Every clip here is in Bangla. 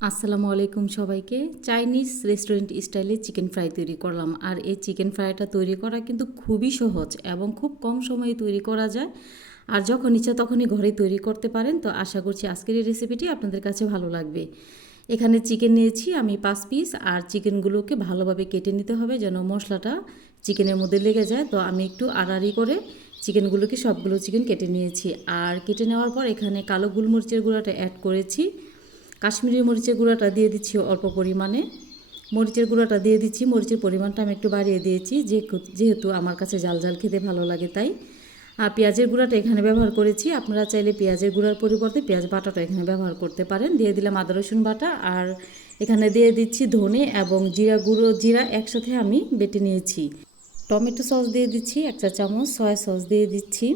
আসসালামু আলাইকুম সবাইকে। চাইনিজ রেস্টুরেন্ট স্টাইলে চিকেন ফ্রাই তৈরি করলাম। আর এই চিকেন ফ্রাইটা তৈরি করা কিন্তু খুবই সহজ এবং খুব কম সময়ে তৈরি করা যায়। আর যখন ইচ্ছা তখনই ঘরে তৈরি করতে পারেন। তো আশা করছি আজকের এই রেসিপিটি আপনাদের কাছে ভালো লাগবে। এখানে চিকেন নিয়েছি আমি পাঁচ পিস আর চিকেনগুলোকে ভালোভাবে কেটে নিতে হবে যেন মশলাটা চিকেনের মধ্যে লেগে যায়। তো আমি একটু আড়াআড়ি করে চিকেনগুলোকে সবগুলো চিকেন কেটে নিয়েছি। আর কেটে নেওয়ার পর এখানে কালো গোলমরিচের গুঁড়াটা অ্যাড করেছি। কাশ্মীরি মরিচের গুঁড়াটা দিয়ে দিচ্ছি অল্প পরিমাণে। মরিচের গুঁড়াটা দিয়ে দিচ্ছি, মরিচের পরিমাণটা আমি একটু বাড়িয়ে দিয়েছি, যে যেহেতু আমার কাছে জাল জাল খেতে ভালো লাগে তাই। আর পেঁয়াজের গুঁড়াটা এখানে ব্যবহার করেছি, আপনারা চাইলে পেঁয়াজের গুঁড়ার পরিবর্তে পেঁয়াজ বাটাটা এখানে ব্যবহার করতে পারেন। দিয়ে দিলাম আদা রসুন বাটা, আর এখানে দিয়ে দিচ্ছি ধনে এবং জিরা গুঁড়ো, জিরা একসাথে আমি বেটে নিয়েছি। টমেটো সস দিয়ে দিচ্ছি এক চা চামচ, সয়া সস দিয়ে দিচ্ছি।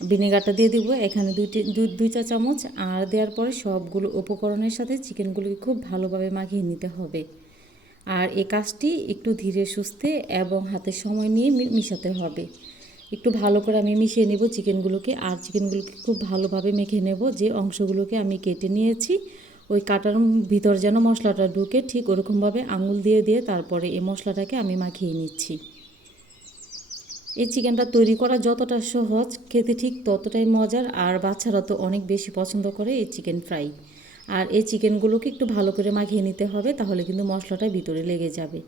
ভিনেগারটা দিয়ে দিব। এখানে দুইটি, দুই চা চামচ। আর দেওয়ার পরে সবগুলো উপকরণের সাথে চিকেনগুলোকে খুব ভালোভাবে মাখিয়ে নিতে হবে। আর এই কাজটি একটু ধীরে সুস্থে এবং হাতের সময় নিয়ে মিশাতে হবে। একটু ভালো করে আমি মিশিয়ে নেব চিকেনগুলোকে। আর চিকেনগুলোকে খুব ভালোভাবে মেখে নেব যে অংশগুলোকে আমি কেটে নিয়েছি। ওই কাটার ভিতর যেন মশলাটা ঢুকে ঠিক ওরকমভাবে আঙুল দিয়ে দিয়ে তারপরে এই মশলাটাকে আমি মাখিয়ে নিচ্ছি। এই চিকেনটা তৈরি করা যতটা সহজ, খেতে ঠিক ততটাই মজার, আর বাচ্চারা তো অনেক বেশি পছন্দ করে এই চিকেন ফ্রাই। আর এই চিকেনগুলোকে একটু ভালো করে মাখিয়ে নিতে হবে, তাহলে কিন্তু মশলাটা ভিতরে লেগে যাবে।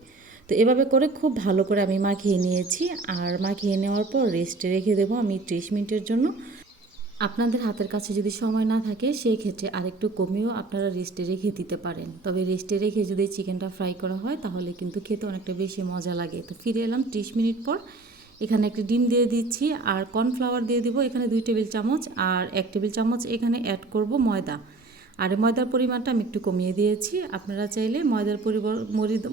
তো এভাবে করে খুব ভালো করে আমি মাখিয়ে নিয়েছি, আর মাখিয়ে নেওয়ার পর রেস্টে রেখে দেবো আমি ত্রিশ মিনিটের জন্য। আপনাদের হাতের কাছে যদি সময় না থাকে সেই ক্ষেত্রে আরেকটু কমিয়েও আপনারা রেস্টে রেখে দিতে পারেন। তবে রেস্টে রেখে যদি চিকেনটা ফ্রাই করা হয়, তাহলে কিন্তু খেতে অনেকটা বেশি মজা লাগে। তো ফিরে এলাম ত্রিশ মিনিট পর। এখানে একটি ডিম দিয়ে দিচ্ছি আর কর্নফ্লাওয়ার দিয়ে দিব এখানে দুই টেবিল চামচ আর এক টেবিল চামচ এখানে অ্যাড করব ময়দা। আর ময়দার পরিমাণটা আমি একটু কমিয়ে দিয়েছি। আপনারা চাইলে ময়দার পরিবর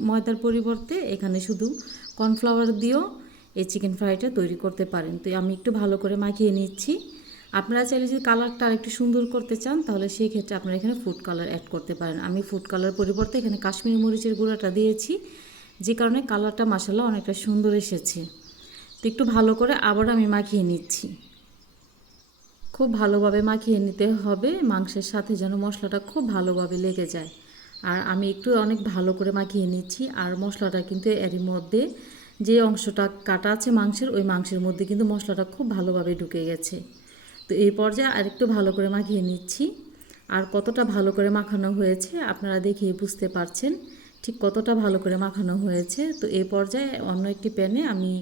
ময়দার পরিবর্তে এখানে শুধু কর্নফ্লাওয়ার দিয়েও এই চিকেন ফ্রাইটা তৈরি করতে পারেন। তো আমি একটু ভালো করে মাখিয়ে নিচ্ছি। আপনারা চাইলে যদি কালারটা আর একটু সুন্দর করতে চান তাহলে সেই ক্ষেত্রে আপনারা এখানে ফুড কালার অ্যাড করতে পারেন। আমি ফুড কালার পরিবর্তে এখানে কাশ্মীরি মরিচের গুঁড়াটা দিয়েছি। যে কারণে কালারটা মাসাল্লাহ অনেকটা সুন্দর এসেছে। একটু ভালো করে আবার আমি মাখিয়ে নিচ্ছি। খুব ভালোভাবে মাখিয়ে নিতে হবে, মাংসের সাথে যেন মশলাটা খুব ভালোভাবে লেগে যায়। আর আমি একটু অনেক ভালো করে মাখিয়ে নিচ্ছি, আর মশলাটা কিন্তু এরই মধ্যে যে অংশটা কাটা আছে মাংসের, ওই মাংসের মধ্যে কিন্তু মশলাটা খুব ভালোভাবে ঢুকে গেছে। তো এই পর্যায়ে আরেকটু ভালো করে মাখিয়ে নিচ্ছি। আর কতটা ভালো করে মাখানো হয়েছে আপনারা দেখেই বুঝতে পারছেন, ঠিক কতটা ভালো করে মাখানো হয়েছে। তো এই পর্যায়ে অন্য একটি প্যানে আমি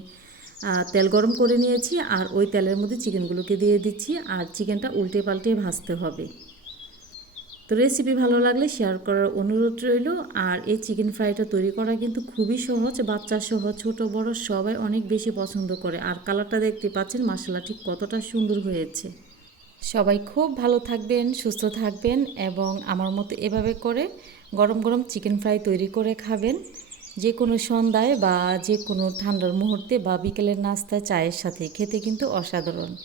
তেল গরম করে নিয়েছি আর ওই তেলের মধ্যে চিকেনগুলোকে দিয়ে দিচ্ছি আর চিকেনটা উল্টে পাল্টে ভাজতে হবে। তো রেসিপি ভালো লাগলে শেয়ার করার অনুরোধ রইল আর এই চিকেন ফ্রাইটা তৈরি করা কিন্তু খুবই সহজ, বাচ্চা সহ, ছোট, বড় সবাই অনেক বেশি পছন্দ করে আর কালারটা দেখতে পাচ্ছেন মশলা ঠিক কতটা সুন্দর হয়েছে। সবাই খুব ভালো থাকবেন, সুস্থ থাকবেন এবং আমার মতো এভাবে করে গরম গরম চিকেন ফ্রাই তৈরি করে খাবেন। যে কোনো সন্ধ্যায় বা যে কোনো ঠান্ডার মুহূর্তে বা বিকেলের নাস্তা চায়ের সাথে খেতে কিন্তু অসাধারণ।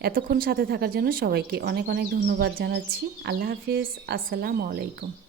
এতক্ষণ সাথে থাকার জন্য সবাইকে অনেক অনেক ধন্যবাদ জানাচ্ছি। আল্লাহ হাফিজ। আসসালামু আলাইকুম।